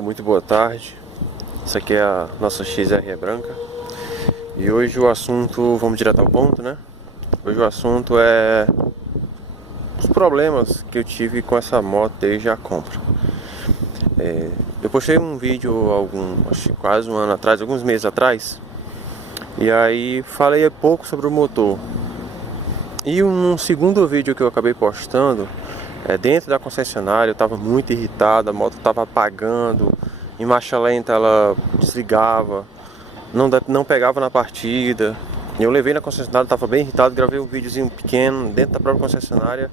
Muito boa tarde, essa aqui é a nossa XR branca. E hoje o assunto, vamos direto ao ponto, né? Hoje o assunto é os problemas que eu tive com essa moto desde a compra. Eu postei um vídeo acho que quase um ano atrás, alguns meses atrás, e aí falei pouco sobre o motor. E um segundo vídeo que eu acabei postando, dentro da concessionária, eu estava muito irritado, a moto estava apagando, em marcha lenta ela desligava, não pegava na partida. Eu levei na concessionária, estava bem irritado, gravei um videozinho pequeno dentro da própria concessionária,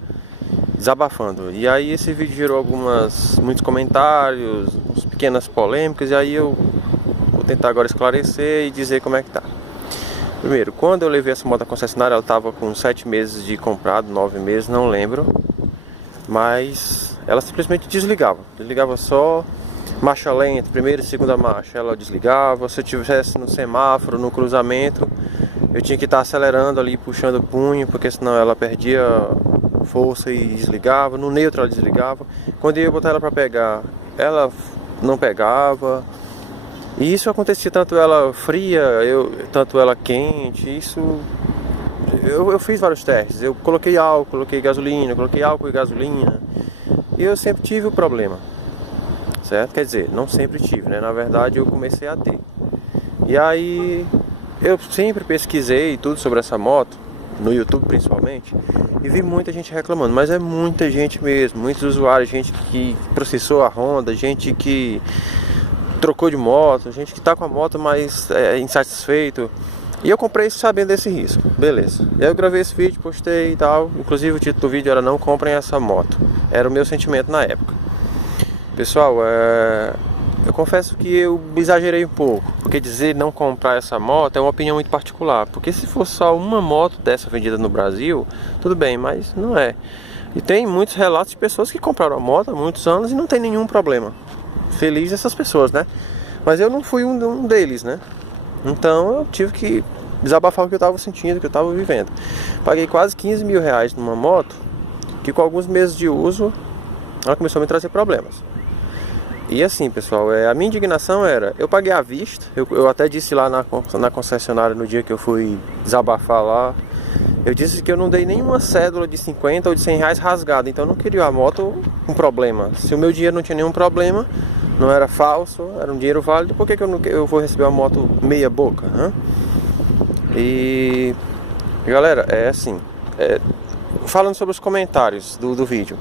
desabafando. E aí esse vídeo gerou muitos comentários, pequenas polêmicas, e aí eu vou tentar agora esclarecer e dizer como é que tá. Primeiro, quando eu levei essa moto à concessionária, ela estava com 7 meses de comprado, 9 meses, não lembro. Mas ela simplesmente desligava só, marcha lenta, primeira e segunda marcha ela desligava. Se eu estivesse no semáforo, no cruzamento, eu tinha que estar acelerando ali, puxando o punho, porque senão ela perdia força e desligava. No neutro ela desligava. Quando eu ia botar ela para pegar, ela não pegava. E isso acontecia tanto ela fria, tanto ela quente. Eu fiz vários testes, eu coloquei álcool, coloquei gasolina, coloquei álcool e gasolina, e eu sempre tive o problema, certo? Quer dizer, não sempre tive, né? Na verdade eu comecei a ter. E aí eu sempre pesquisei tudo sobre essa moto, no YouTube principalmente, e vi muita gente reclamando, mas é muita gente mesmo, muitos usuários, gente que processou a Honda, gente que trocou de moto, gente que tá com a moto mas insatisfeito. E eu comprei sabendo desse risco, beleza. E aí eu gravei esse vídeo, postei e tal. Inclusive o título do vídeo era "Não comprem essa moto". Era o meu sentimento na época. Pessoal, eu confesso que eu exagerei um pouco, porque dizer não comprar essa moto é uma opinião muito particular. Porque se fosse só uma moto dessa vendida no Brasil, tudo bem, mas não é. E tem muitos relatos de pessoas que compraram a moto há muitos anos e não tem nenhum problema. Feliz essas pessoas, né? Mas eu não fui um deles, né? Então eu tive que desabafar o que eu estava sentindo, o que eu estava vivendo. Paguei quase 15 mil reais numa moto que com alguns meses de uso ela começou a me trazer problemas. E assim, pessoal, a minha indignação era, eu paguei à vista, eu até disse lá na concessionária no dia que eu fui desabafar lá, eu disse que eu não dei nenhuma cédula de 50 ou de 100 reais rasgada, então eu não queria a moto com problema. Se o meu dinheiro não tinha nenhum problema, não era falso, era um dinheiro válido, por que eu vou receber uma moto meia boca? Hein? E galera, falando sobre os comentários do vídeo,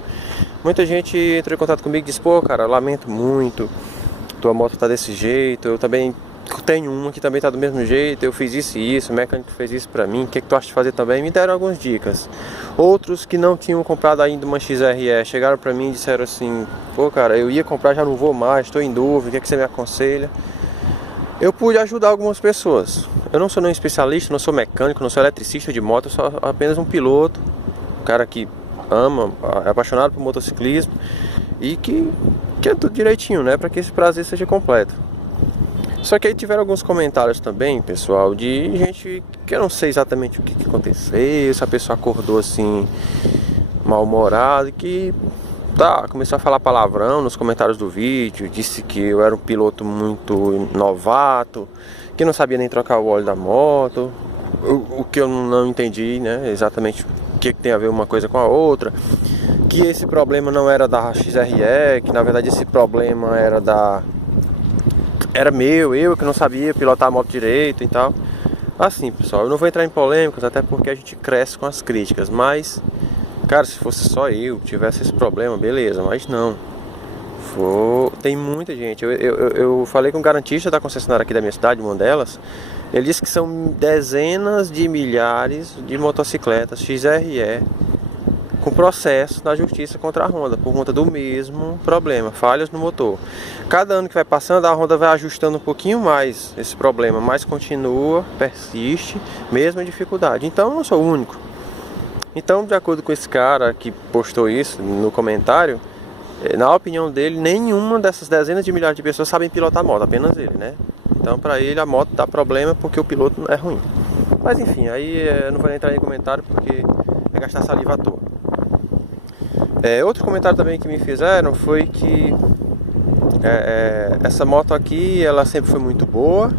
muita gente entrou em contato comigo e disse: pô, cara, lamento muito, tua moto tá desse jeito, eu também tenho uma que também tá do mesmo jeito, eu fiz isso e isso, o mecânico fez isso pra mim, o que tu acha de fazer também? Me deram algumas dicas. Outros que não tinham comprado ainda uma XRE chegaram pra mim e disseram assim: pô, cara, eu ia comprar, já não vou mais, estou em dúvida, o que você me aconselha? Eu pude ajudar algumas pessoas. Eu não sou nenhum especialista, não sou mecânico, não sou eletricista de moto, eu sou apenas um piloto, um cara que ama, é apaixonado por motociclismo e que quer tudo direitinho, né, para que esse prazer seja completo. Só que aí tiveram alguns comentários também, pessoal, de gente que eu não sei exatamente o que aconteceu, se a pessoa acordou assim, mal-humorada, que começou a falar palavrão nos comentários do vídeo, disse que eu era um piloto muito novato, que não sabia nem trocar o óleo da moto, o que eu não entendi, né, exatamente o que tem a ver uma coisa com a outra, que esse problema não era da XRE, que na verdade esse problema era meu, eu que não sabia pilotar a moto direito e tal. Assim, pessoal, eu não vou entrar em polêmicas, até porque a gente cresce com as críticas, mas, cara, se fosse só eu que tivesse esse problema, beleza, mas não. Tem muita gente. Eu falei com um garantista da concessionária aqui da minha cidade, uma delas. Ele disse que são dezenas de milhares de motocicletas XRE com processo na justiça contra a Honda por conta do mesmo problema, falhas no motor. Cada ano que vai passando, a Honda vai ajustando um pouquinho mais esse problema, mas continua, persiste, mesma dificuldade. Então eu não sou o único. Então, de acordo com esse cara que postou isso no comentário, na opinião dele, nenhuma dessas dezenas de milhares de pessoas sabem pilotar a moto, apenas ele, né? Então, para ele, a moto dá problema porque o piloto é ruim. Mas enfim, aí eu não vou entrar em comentário porque é gastar saliva à toa. Outro comentário também que me fizeram foi que Essa moto aqui, ela sempre foi muito boa.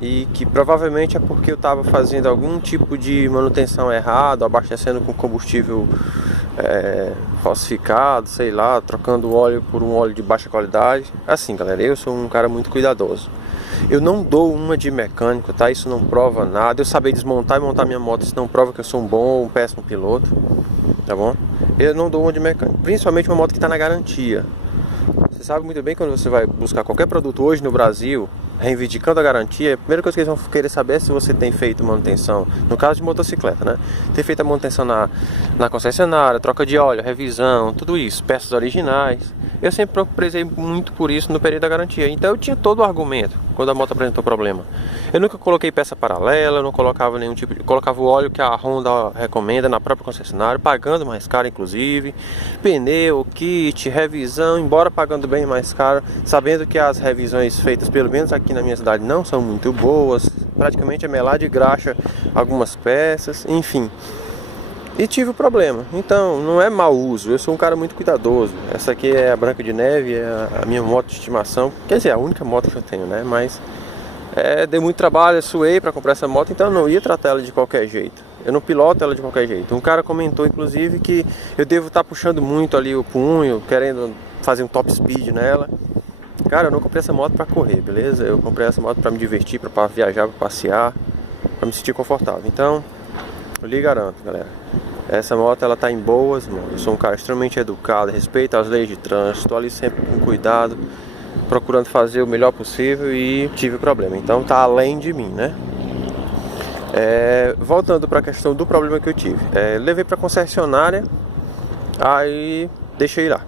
E que provavelmente é porque eu estava fazendo algum tipo de manutenção errado, abastecendo com combustível falsificado, sei lá, trocando o óleo por um óleo de baixa qualidade. Assim, galera, eu sou um cara muito cuidadoso. Eu não dou uma de mecânico, tá? Isso não prova nada. Eu saber desmontar e montar minha moto, isso não prova que eu sou um bom ou um péssimo piloto, tá bom? Eu não dou uma de mecânico, principalmente uma moto que está na garantia. Você sabe muito bem, quando você vai buscar qualquer produto hoje no Brasil, reivindicando a garantia, a primeira coisa que eles vão querer saber é se você tem feito manutenção, no caso de motocicleta, né? Ter feito a manutenção na concessionária, troca de óleo, revisão, tudo isso, peças originais. Eu sempre prezei muito por isso no período da garantia. Então eu tinha todo o argumento quando a moto apresentou problema. Eu nunca coloquei peça paralela, eu não colocava nenhum tipo de... colocava o óleo que a Honda recomenda na própria concessionária, pagando mais caro inclusive. Pneu, kit, revisão, embora pagando bem mais caro, sabendo que as revisões feitas, pelo menos aqui na minha cidade, não são muito boas. Praticamente é melar de graxa algumas peças, enfim. E tive o problema. Então, não é mau uso, eu sou um cara muito cuidadoso. Essa aqui é a Branca de Neve, é a minha moto de estimação. Quer dizer, a única moto que eu tenho, né? Mas dei muito trabalho, suei para comprar essa moto, então eu não ia tratar ela de qualquer jeito. Eu não piloto ela de qualquer jeito. Um cara comentou, inclusive, que eu devo estar puxando muito ali o punho, querendo fazer um top speed nela. Cara, eu não comprei essa moto para correr, beleza? Eu comprei essa moto para me divertir, para viajar, para passear, para me sentir confortável. Então, eu lhe garanto, galera, essa moto ela tá em boas mãos. Eu sou um cara extremamente educado, respeito as leis de trânsito, estou ali sempre com cuidado, procurando fazer o melhor possível e tive problema. Então tá além de mim, né? Voltando para a questão do problema que eu tive, levei para concessionária, aí deixei lá.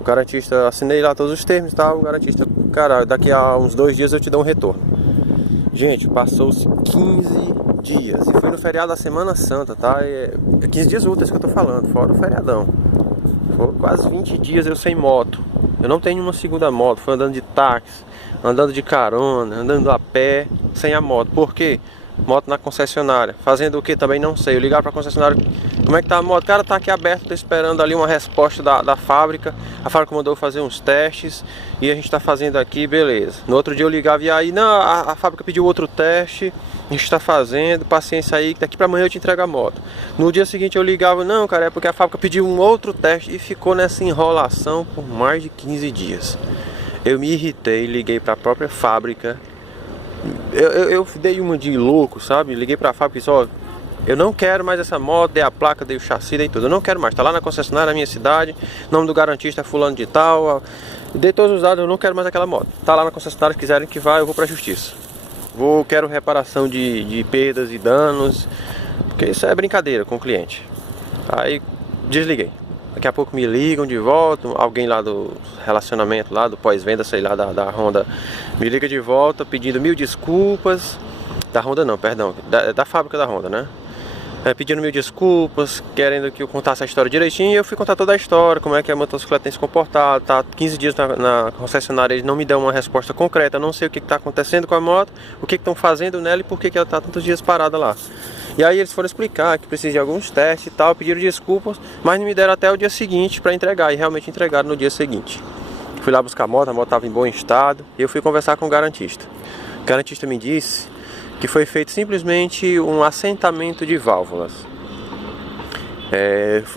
O garantista, assinei lá todos os termos e tal. O garantista, cara, daqui a uns 2 dias eu te dou um retorno. Gente, passou-se 15 dias e foi no feriado da Semana Santa, tá? 15 dias úteis que eu tô falando, fora o feriadão. Foi quase 20 dias eu sem moto. Eu não tenho uma segunda moto, fui andando de táxi, andando de carona, andando a pé, sem a moto. Por quê? Moto na concessionária. Fazendo o que também não sei. Eu ligar pra concessionária, como é que tá a moto? Cara, tá aqui aberto, tô esperando ali uma resposta da fábrica. A fábrica mandou fazer uns testes e a gente tá fazendo aqui, beleza. No outro dia eu ligava e aí, não, a fábrica pediu outro teste, a gente tá fazendo, paciência aí, que daqui pra amanhã eu te entrego a moto. No dia seguinte eu ligava, não, cara, é porque a fábrica pediu um outro teste e ficou nessa enrolação por mais de 15 dias. Eu me irritei, liguei pra própria fábrica. Eu dei uma de louco, sabe? Liguei pra fábrica e disse, ó, eu não quero mais essa moto, dei a placa, dei o chassi, dei tudo. Eu não quero mais, tá lá na concessionária, na minha cidade, nome do garantista é fulano de tal. Dei todos os dados, eu não quero mais aquela moto. Tá lá na concessionária, se quiserem que vá, eu vou pra justiça. Quero reparação de perdas e danos, porque isso é brincadeira com o cliente. Aí desliguei. Daqui a pouco me ligam de volta, alguém lá do relacionamento, lá do pós-venda, sei lá, da Honda, me liga de volta pedindo 1000 desculpas. Da Honda não, perdão, da fábrica da Honda, né? Pedindo 1000 desculpas, querendo que eu contasse a história direitinho. E eu fui contar toda a história, como é que a motocicleta tem se comportado. Tá 15 dias na concessionária, eles não me dão uma resposta concreta. Eu não sei o que está acontecendo com a moto, o que estão fazendo nela e por que ela está tantos dias parada lá. E aí eles foram explicar que precisa de alguns testes e tal, pediram desculpas, mas não me deram até o dia seguinte para entregar, e realmente entregaram no dia seguinte. Fui lá buscar a moto estava em bom estado, e eu fui conversar com o garantista. O garantista me disse que foi feito simplesmente um assentamento de válvulas.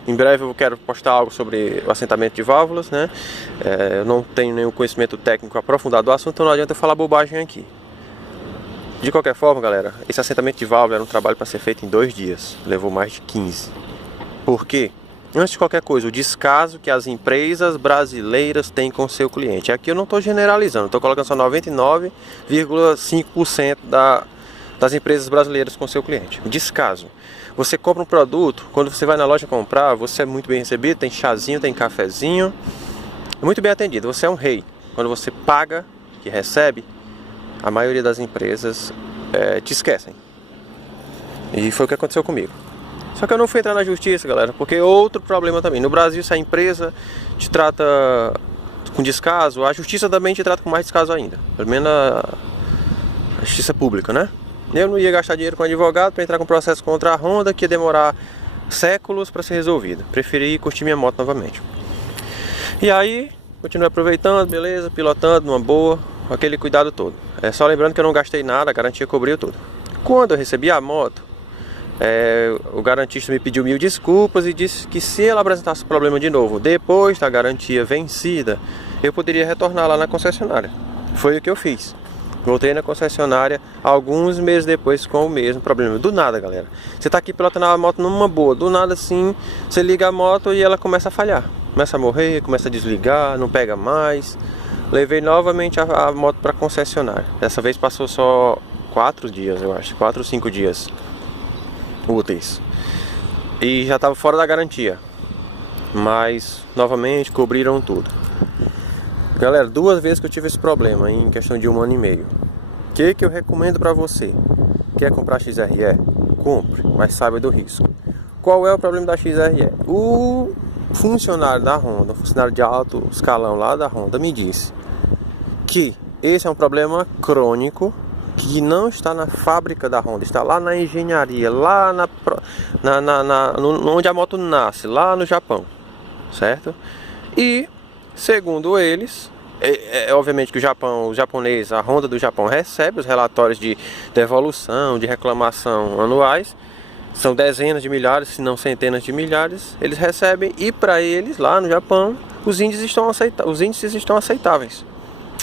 Em breve eu quero postar algo sobre o assentamento de válvulas, né? Eu não tenho nenhum conhecimento técnico aprofundado do assunto, então não adianta eu falar bobagem aqui. De qualquer forma, galera, esse assentamento de válvula era um trabalho para ser feito em 2 dias. Levou mais de 15. Por quê? Antes de qualquer coisa, o descaso que as empresas brasileiras têm com o seu cliente. Aqui eu não estou generalizando, estou colocando só 99,5% das empresas brasileiras com o seu cliente. O descaso. Você compra um produto, quando você vai na loja comprar, você é muito bem recebido, tem chazinho, tem cafezinho, muito bem atendido, você é um rei. Quando você paga, que recebe, a maioria das empresas te esquecem. E foi o que aconteceu comigo. Só que eu não fui entrar na justiça, galera, porque outro problema também. No Brasil, se a empresa te trata com descaso, a justiça também te trata com mais descaso ainda. Pelo menos a justiça pública, né? Eu não ia gastar dinheiro com advogado para entrar com processo contra a Honda, que ia demorar séculos para ser resolvido. Preferi curtir minha moto novamente. E aí, continuei aproveitando, beleza, pilotando numa boa, com aquele cuidado todo. Só lembrando que eu não gastei nada, a garantia cobriu tudo. Quando eu recebi a moto, o garantista me pediu 1000 desculpas e disse que se ela apresentasse problema de novo depois da garantia vencida, eu poderia retornar lá na concessionária. Foi o que eu fiz. Voltei na concessionária alguns meses depois com o mesmo problema. Do nada, galera. Você tá aqui pilotando a moto numa boa. Do nada, assim, você liga a moto e ela começa a falhar. Começa a morrer, começa a desligar, não pega mais. Levei novamente a moto para concessionária. Dessa vez passou só 4 dias, eu acho. 4 ou 5 dias úteis. E já estava fora da garantia. Mas, novamente, cobriram tudo. Galera, 2 vezes que eu tive esse problema em questão de 1 ano e meio. O que eu recomendo para você? Quer comprar XRE? Compre, mas saiba do risco. Qual é o problema da XRE? O funcionário da Honda, o funcionário de alto escalão lá da Honda me disse que esse é um problema crônico que não está na fábrica da Honda, está lá na engenharia, lá onde a moto nasce, lá no Japão, certo? E segundo eles, obviamente que os japoneses, a Honda do Japão recebe os relatórios de devolução, de reclamação anuais. São dezenas de milhares, se não centenas de milhares, eles recebem, e para eles, lá no Japão, os índices estão aceitáveis.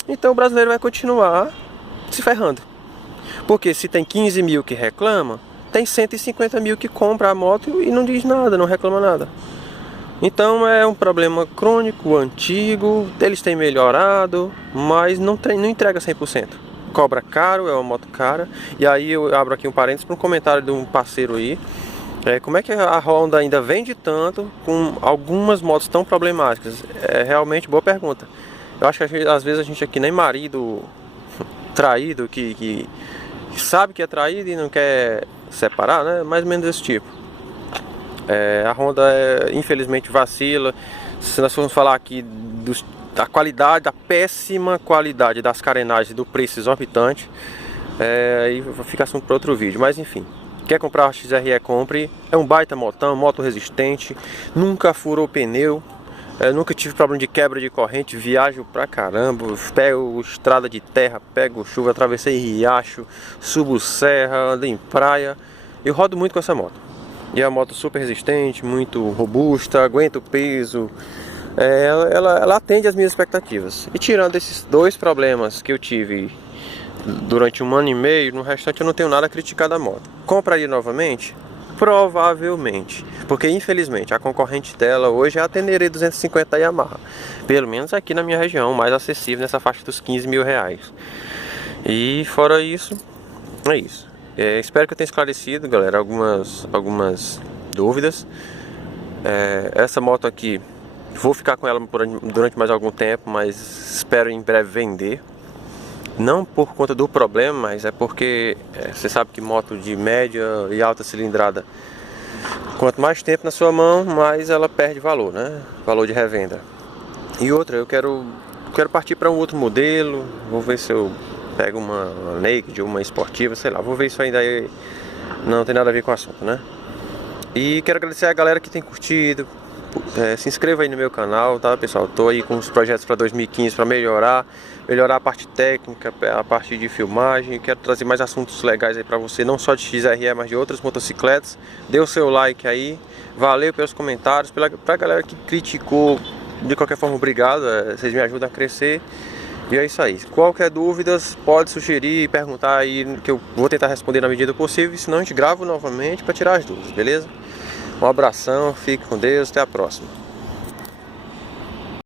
Então o brasileiro vai continuar se ferrando. Porque se tem 15 mil que reclama, tem 150 mil que compra a moto e não diz nada, não reclama nada. Então é um problema crônico, antigo, eles têm melhorado, mas não entrega 100%. Cobra caro, é uma moto cara. E aí eu abro aqui um parênteses para um comentário de um parceiro aí. Como é que a Honda ainda vende tanto com algumas motos tão problemáticas? É realmente boa pergunta. Eu acho que às vezes a gente aqui nem marido traído, que sabe que é traído e não quer separar, né? Mais ou menos desse tipo. A Honda infelizmente vacila. Se nós formos falar aqui da qualidade, da péssima qualidade das carenagens, do preço exorbitante, aí fica assunto para outro vídeo. Mas enfim, quer comprar a XRE, compre. É um baita motão, moto resistente, nunca furou pneu, nunca tive problema de quebra de corrente, viajo pra caramba, pego estrada de terra, pego chuva, atravessei riacho, subo serra, ando em praia. Eu rodo muito com essa moto. E é uma moto super resistente, muito robusta, aguenta o peso. Ela atende às minhas expectativas. E tirando esses 2 problemas que eu tive durante 1 ano e meio, no restante eu não tenho nada a criticar da moto. Compraria novamente? Provavelmente. Porque infelizmente a concorrente dela hoje é a Tenere 250 Yamaha. Pelo menos aqui na minha região, mais acessível, nessa faixa dos 15 mil reais. E fora isso, é isso. Espero que eu tenha esclarecido, galera, algumas dúvidas. Essa moto aqui, vou ficar com ela durante mais algum tempo, mas espero em breve vender. Não por conta do problema, mas é porque você sabe que moto de média e alta cilindrada, quanto mais tempo na sua mão, mais ela perde valor, né? Valor de revenda. E outra, eu quero partir para um outro modelo. Vou ver se eu pego uma Naked ou uma esportiva, sei lá. Vou ver isso ainda aí. Não tem nada a ver com o assunto, né? E quero agradecer a galera que tem curtido. Se inscreva aí no meu canal, tá, pessoal? Tô aí com os projetos para 2015 para melhorar a parte técnica, a parte de filmagem. Quero trazer mais assuntos legais aí para você, não só de XRE, mas de outras motocicletas. Dê o seu like aí, valeu pelos comentários, pra galera que criticou. De qualquer forma, obrigado, vocês me ajudam a crescer. E é isso aí. Qualquer dúvida, pode sugerir e perguntar aí, que eu vou tentar responder na medida possível. Senão a gente grava novamente para tirar as dúvidas, beleza? Um abração, fique com Deus, até a próxima.